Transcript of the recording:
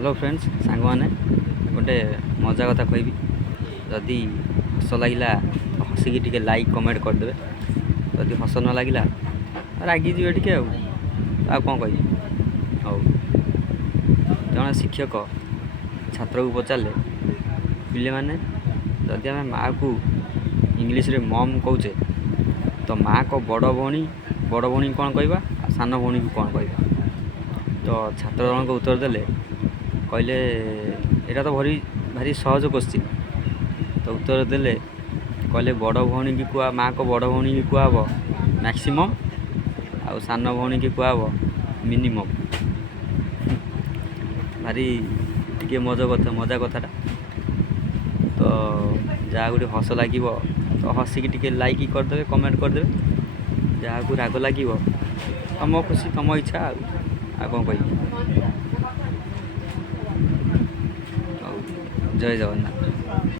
Hello friends सांग मैंने गोटे मजा कथा कहबी जदि हस लगे तो हसिकी टे लाइक कमेंट करदे जदि हस न लगे रागिजे टे आ कौन कह जड़े शिक्षक छात्र को पचारे पिले माने जदि आम माँ को इंग्लीश रे मम कौचे तो माँ को बड़ भौणी कौन कहवा सान भौणी को कौन कहवा तो छात्र जनक उत्तर देले कहले यहाँ तो भारी सहज क्वेश्चन तो उत्तर देले कहले बड़ भौणी की कुआ माँ को बड़ भौणी की कुआ मैक्सिमम आ सान भौणी की कुआ मिनिमम भारी टे मजा कथाटा तो जहाँ गोटे हस लगे तो हसिकी टे लाइक करदे कमेंट करदे जहाँ को राग लगे तुम खुशी तुम इच्छा आ कौन कह जय जगन्नाथ।